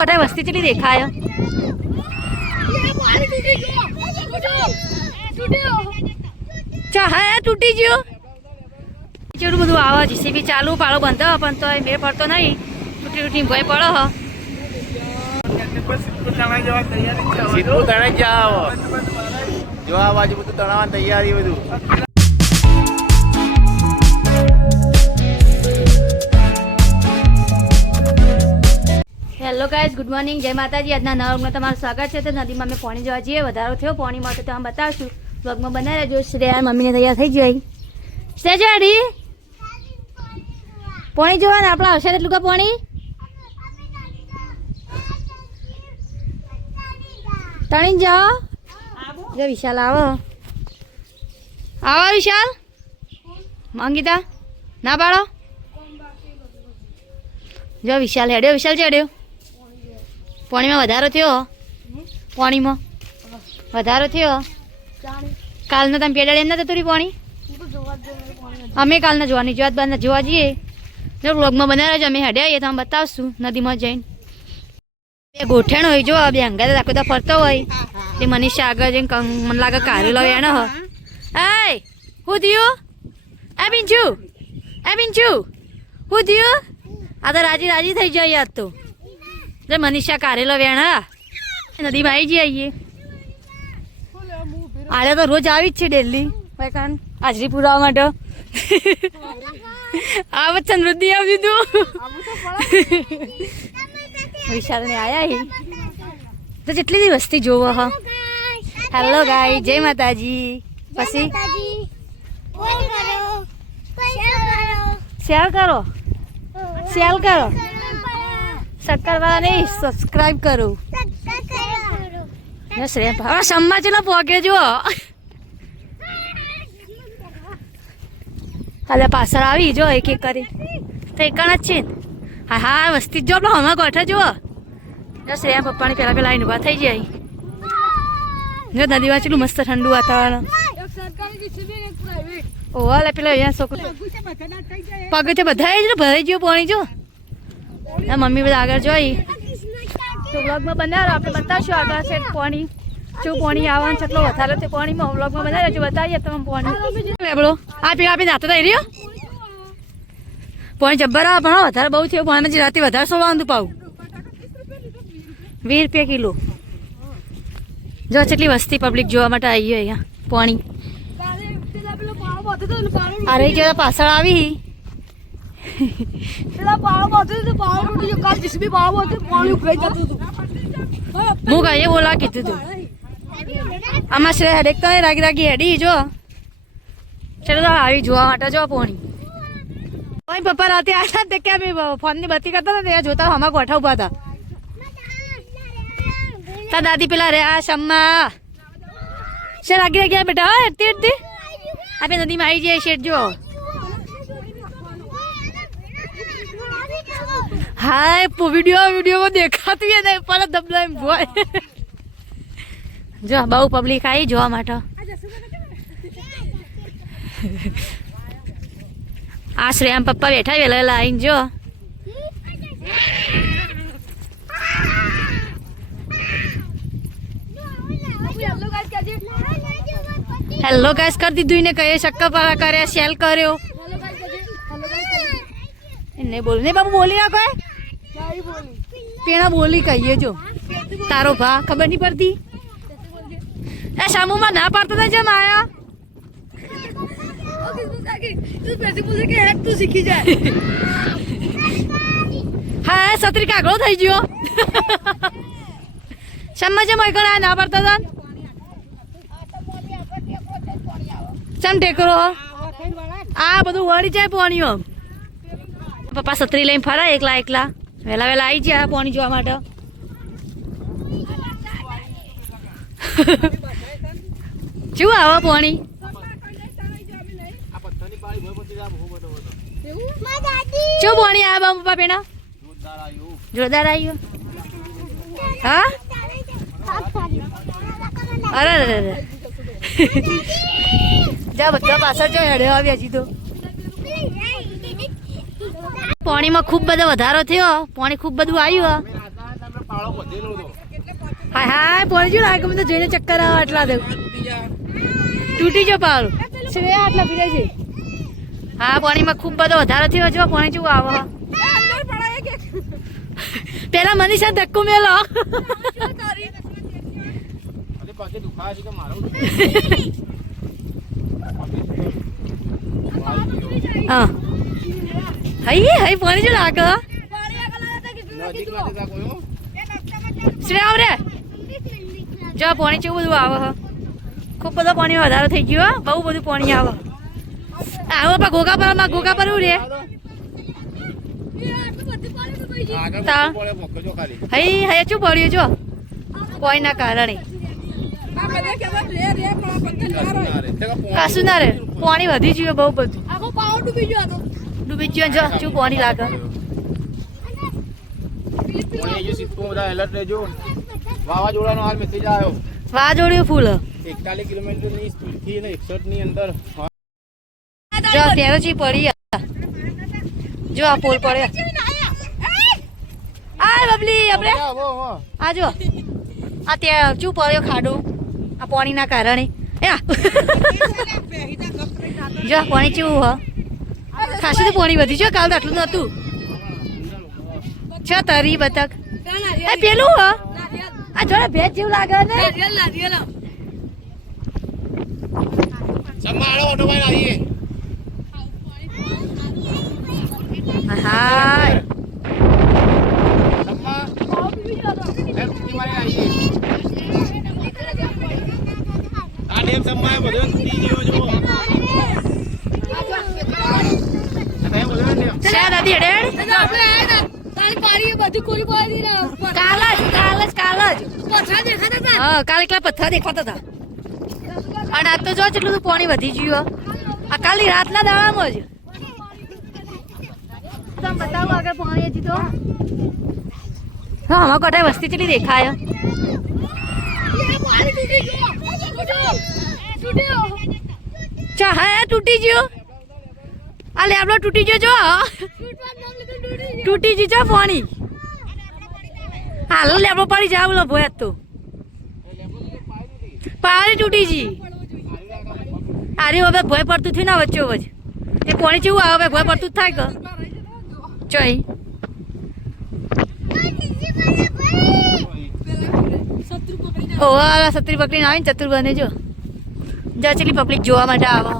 બધા વસ્તી ચેટલી દેખાય ચા હા તૂટી ગયો ચેટલું બધું આવે જીસીબી ચાલુ પાળો બંધ પણ તો મેળ પડતો નહીં તૂટી ભય પડો હ સીધું તણાઈ જાવ જો આ બાજુ બધું તણાવવાની તૈયારી બધું હેલો ગાઈઝ ગુડ મોર્નિંગ જય માતાજી આજના નવા વ્લોગમાં તમારું સ્વાગત છે તો નદીમાં અમે પાણી જોવા જઈએ વધારો થયો પાણીમાં તો તમે બતાવશું વ્લોગમાં બનાવી રહેજો શ્રેયા મમ્મીને તૈયાર થઈ જાય શ્રેજાડી પાણી જોવા ને આપણા હશે એટલું કા પાણી તણી જાઓ જો વિશાલ આવો આવો વિશાલ માંગીતા ના પાડો જો વિશાલ હેડ્યો વિશાલ ચડ્યો પાણીમાં વધારો થયો પાણીમાં વધારો થયો કાલનો તમે પેડા એમ ના થતું પાણી અમે કાલના જોવાની જોવા બાદ જોવા જઈએ જો વ્લોગમાં બનાવ્યો છે અમે હેડ્યા આવીએ તો અમે બતાવશું નદીમાં જઈને બે ગોઠણ હોય જો બે હંગાતે આખો તો ફરતો હોય તે મનીષા આગળ જઈને મને લાગે કારેલો એનો હ એ હું થયું એ બિંચુ હું થયું આ તો રાજી રાજી થઈ જાય યાદ તો જે મનીષા કારેલો વેણ હા નદીમાં આવી જઈએ આવીએ આલે તો રોજ આવી જ છે ડેલી ભાઈ કાન હાજરી પુરાવા માટે આ વચ્ચે વૃદ્ધિ આવી દીધું વિશાલ ને આયા તો જેટલી દી વસ્તી જોવો હ હેલો ગાય જય માતાજી પછી શેર કરો સટકરવા નહીં સબસ્ક્રાઇબ કરો શ્રેયા સમા ચેલા પોકે જો હાલે પાછળ આવી જો એક એક કરી ઠેકાણ જ છે હા હા વસ્તી જો આપણે હમણાં ગોઠા જુઓ જો શ્રેયા પપ્પાની પહેલાં આવીને ઊભા થઈ જાય જો નદીમાં ચેલું મસ્ત ઠંડુ વાતાવરણ ઓવા લે પેલા અહીંયા છોકરો પગે બધા જ ભરાઈ ગયો પાણી જો મમ્મી બધા આગળ જોઈ તો વ્લોગમાં બનાવ્યો આપણે બતાવશું આગળ છે પાણી શું પાણી આવવાનું છે એટલો વધારે છે પાણીમાં વ્લોગમાં બનાવ્યો છે બતાવીએ તમે પાણી લેબડો આપી નાતો થઈ રહ્યો પાણી જબ્બર આવે પણ વધારે બહુ થયું પાણીમાં રાતે વધારે સોવાનું પાવું 20 રૂપિયા કિલો જો કેટલી વસ્તી પબ્લિક જોવા માટે આવી અહીંયા પાણી અરે જો પાછળ આવી હું કહીએ બોલા કીધું તું આમાં શ્રેય હેડેક તો રાગી રાગી હેડી જો ચલો આવી જોવા માટે જો પોણી ભાઈ પપ્પા રાતે આવ્યા તે કે ફોન ની બત્તી કરતા હતા ત્યાં જોતા હમણાં ગોઠા ઉભા હતા તા દાદી પેલા રે આ શમ્મા છે રાગી રાગી બેટા હેડતી હેડતી આપણે નદીમાં આવી જઈએ શેઠ જો હા વિડીયોમાં દેખાતી હે ને પર દબલા એમ જોય જો બહુ પબ્લિક આવી જોવા માટે આ શ્રેયામ પપ્પા બેઠા વેલા આવીને જો હેલો ગાઈસ કરી દીધું ને કહીએ શક્કરપારા કર્યા સેલ કર્યો એને બોલ ને બાબુ બોલી નાખો પેણા બોલી કહીએ જો તારો ભા ખબર નહીં પડતી એ સામુમાં ના પાડતો હતા જેમ આયા હા સત્રી કાગળો થઈ ગયો શમ્મા જેમ ના પાડતા હતા ચમ ટેકરો આ બધું વળી જાય પાણીઓ પપ્પા સત્રી લઈને ફરા એકલા વેલા આવી ગયા પાણી જોવા માટે શું આવે પાણી શું પાણી આવે પપ્પા પેના જોરદાર આવ્યું હા અરે જા બધા પાછળ જો હેડે આવ્યા હજી તો પાણીમાં ખૂબ બધો વધારો થયો પાણી ખૂબ બધું આવ્યું વાળો વધેલો હતો. હાય હાય પોણી જો લાગે મને તો જોઈને ચક્કર આવે આટલા તો તૂટી જો પાડો શ્રેયા આટલા પીરાય છે હા પાણીમાં ખૂબ બધો વધારો થયો જો પાણી કેવું આવે પેલા મનીષા ધક્કો મેલો અરે પાછી દુખાય છે કે મારો હા હઈ હઈ પાણી જો લાગે નજીક નથી તા કોઈ હો. શ્રેયા આવરે જો પાણી કેવું બધું આવે હ ખૂબ બધો પાણી વધારો થઈ ગયો હો. બહુ બધું પાણી આવે આવો પા ઘોઘા પર ઉરે આગળ તા. પડે મોકલજો ખાલી. હઈ હઈ શું પડ્યું જો પાણીના કારણે કાશું ના રે પાણી વધી ગયું બહુ બધું ડૂબી ગયો જો શું પાણી લાગે પોણી જો સીધું બધા એલર્ટ રહેજો. વાવાઝોડાનો હાલ મેસેજ આવ્યો. વાજોડ્યું ફૂલ 41 કિલોમીટરની સ્પીડથી અને 61 ની અંદર જો ત્યારે ચી પડી જો આ પોલ પડ્યો આ બબલી આપણે આ જો આ ત્યાં શું પડ્યો ખાડો આ પાણીના કારણે એ આ. જો પાણી કેવું હ ખાસું તો પાણી વધી જો કાલ તો આટલું નતું છે તરી બતક એ પેલું હ આ જોડે ભેજ જેવું લાગે ને સંભાળો ઓટોબાઈલ આવીએ. હા સંભા એ ઊંચી મારી આવીએ. આ ડેમ સંભાય બધો તૂટી ગયો જો. આ બધો ડેમ છે દાદી હેડેડ કાલ જ હા કાલ એકલા પથ્થર દેખાતા હતા અને આજ તો જો જેટલું બધું પાણી વધી ગયું આ કાલની રાતના દાડામાં જ તમે બતાવો આગળ પાણી હજી તો હા આમાં કટાઈ વસ્તી ચેટલી દેખાય ચા હા તૂટી ગયો આ લેબડો તૂટી ગયો જો તૂટી ગયું છે પાણી હાલો લેબડો પડી જાય બોલો ભોય તો પાણી તૂટી જી અરે હવે ભોય પડતું થયું ના વચ્ચે વચ એ પાણી કેવું આવે ભોય પડતું જ થાય કે ચોઈ ઓવા સત્રી પકડીને આવીને ચતુર બને જો ચેટલી પબ્લિક જોવા માટે આવે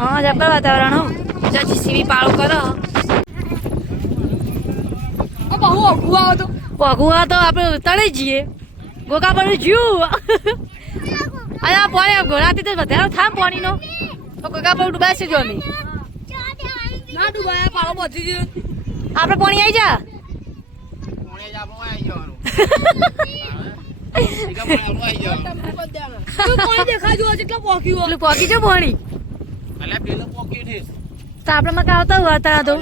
હા જબર વાતાવરણ હો જીસીબી પાળો કરો પગુઆ તો આપણે તળી જઈએ ગોગા પર જ્યું અને આ પાણી ઘોડાથી તો વધારે થાય પાણીનો તો ગોગા પર ડૂબાશે જો અમે આપણે પાણી આવી જા પોણી જ આપણું આવી જવાનું. ઠીક છે, આપણું આવી જવાનું. પેલું પોકી જો પાણી અલ્યા પેલો પોકી છે. તો આપણે માં આવતા હોય તારા તો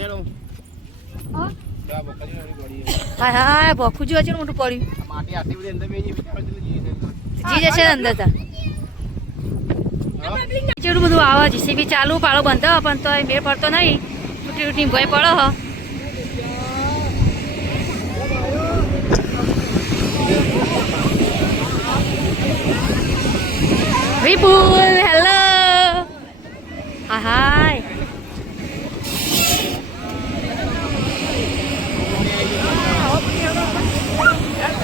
આ બકરી વાળી પડી છે. હા હા ભોખું જો છે મોટું પડ્યું આ માટી આટલી બધી અંદર બેજી વિચાર તો જી છે. જી જશે અંદર તા જેટલું બધું આવે જીસીબી ચાલુ પાળો બંધ પણ તો મેળ પડતો નહીં તૂટી તૂટી ભય પડો હ વિપુલ હેલો હાય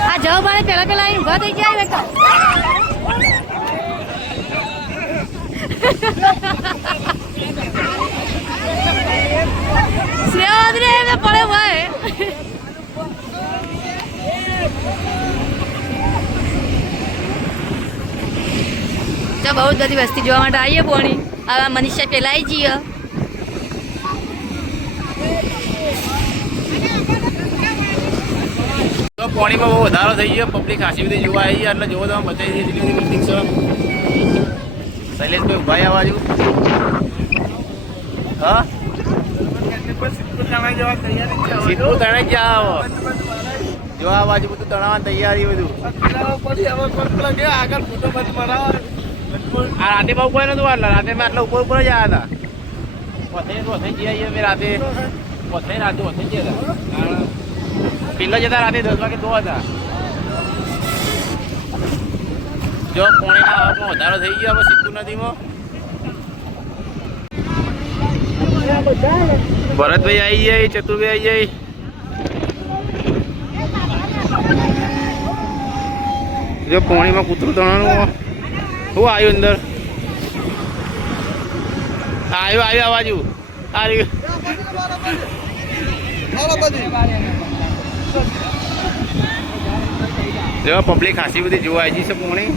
આ જવ બાને પેલા પેલા અહીં ઉભા થઈ ગયા બેટા શ્રેયાદ રે એમને પડે ભાઈ તો બહુ જ બધી વસ્તી જોવા માટે આવીએ પોણી હવે મનીષા પેલા આવી જઈએ તો પાણીમાં બહુ વધારો થઈ ગયો. પબ્લિક ખાસી બધી જોવા આવી એટલે જોવો તમે બતાવી દઈએ જેટલી બધી પબ્લિક છે. શૈલેષભાઈ ઉભા આ બાજુ હા સીધું તણાઈ જ આવો જો આ બાજુ બધું તણાવવાની તૈયારી બધું આ રાતે બહુ કોઈ નતું આટલા રાતે મેં આટલા ઉપર ઉપર જ આવ્યા હતા ઓથે જઈએ મેં રાતે ઓથે રાતે ગયા હતા પેલા જતા રાતે 10 વાગે તો હતા. જો પાણીના આવકમાં વધારો થઈ ગયો હવે સિદ્ધુ નદીમાં. ભરતભાઈ આવી જાય, ચતુરભાઈ આવી જાય. જો પાણીમાં કૂતરું તણાનું શું આવ્યું અંદર? આવ્યો આ બાજુ. જો પબ્લિક ખાસી બધી જોવા આવી છે પોણી.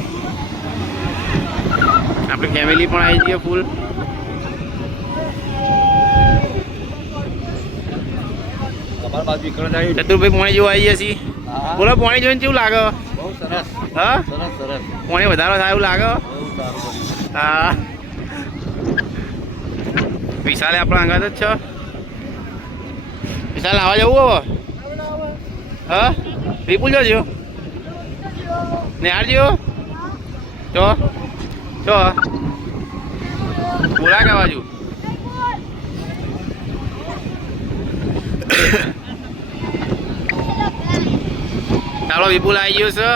આપણી ફેમિલી પણ આવી જઈએ ફૂલ. ચતુરભાઈ પોણી જોવા આવી છીએ. બોલો પોણી જોઈને કેવું લાગે? હા, પોણી વધારો થાય એવું લાગે? હા, વિશાલે આપણા અંગાત જ છે. વિશાલ આવા જવું હવે? હા, વિપુલ જોજો ને યાર જો બોલા કે બાજુ ચાલો વિપુલ આવી ગયો છે.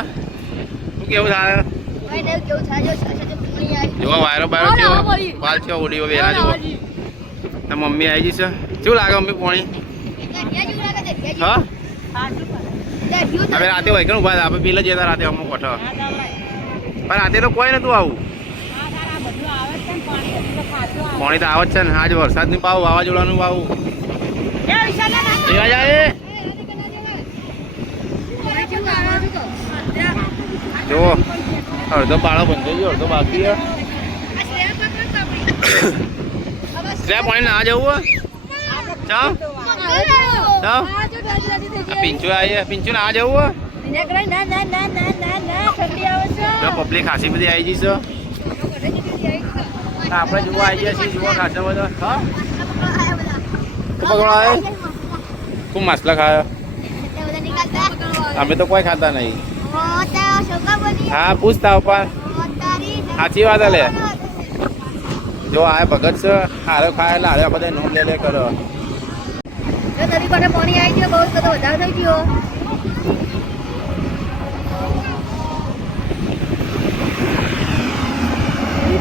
શું કેવું થાય? જો વાયરો બાયરો થયો, વાલ થયો, ઓડી વેલા જો. મમ્મી આવી ગઈ છે. શું લાગે મમ્મી પોણી? હા, હવે રાતે હોય કે ઉભા આપણે પેલા જતા રાતે અમુક કોઠો પણ રાતે તો કોઈ નતું આવું. પાણી તો આવે જ છે ને. આજ વરસાદનું પાવું, વાવાઝોડાનું પાવું. જો અડધો પાળો બંધ ગયો, અડધો બાકી. પાણી ના જવું પિંચુ આવી, પિંચુ ના જવું. પબ્લિક ખાસી બધી આવી જઈશ. આપણે જોવા આવી ગયા છીએ. જોવા ખાસા બધા. ખૂબ માસલા ખાયો. અમે તો કોઈ ખાતા નહીં. હા, પૂછતા ઉપર સાચી વાત લે. જો આ ભગત છે, હારો ખાય એટલે હારે બધા નોમ લે કરો. નદી કાંઠે પાણી આવી ગયો, બહુ બધો વધારો થઈ ગયો.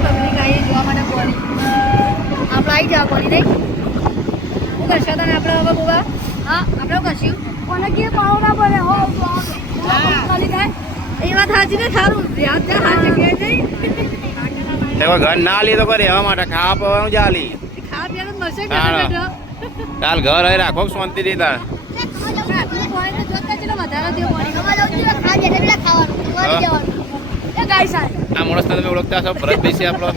પબ્લિક આવી જોવા માટે પાણી. આપણે આવી જાવ પાણી નહીં. શું કરશો તને આપણે હવે બોબા? હા, આપણે શું કરશું? કોને કે પાવ ના પડે હો એ વાત સાચી ને. સારું યાદ છે, હા જગ્યાએ નહીં. ઘર ના લે તો રહેવા માટે ખાવા પીવાનું ચાલી. ખાવા પીવાનું મળશે કે કાલ ઘર હવે રાખો શાંતિ થી. તાર આ માણસ તમે ઓળખતા છો? ભરતભાઈ છે આપણો.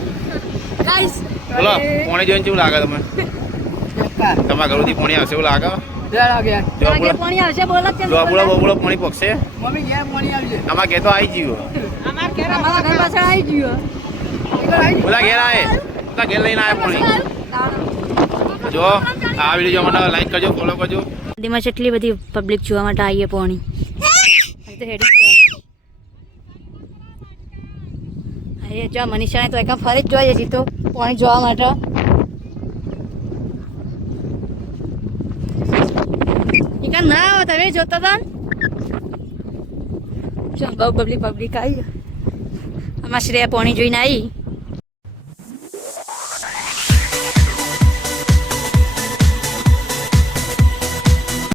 બોલો પોણી જોઈને કેવું લાગે તમે? તમારા ઘરથી પોણી આવશે એવું લાગે? બોલો પોણી પકશે. અમારા ઘેર તો આવી ગયું. બધા ઘેર આવે, બધા ઘેર લઈને આવે પોણી. જો આ વિડીયો માટે લાઈક કરજો, ફોલો કરજો. નદીમાં કેટલી બધી પબ્લિક જોવા માટે આવીએ પોણી. જો મનીષાને તો એક ફરી જ જોઈએ છે તો પોણી જોવા માટે. ના આવો તમે જોતા હતા બહુ પબ્લિક આવી. આમાં શ્રેયા પોણી જોઈને આવી.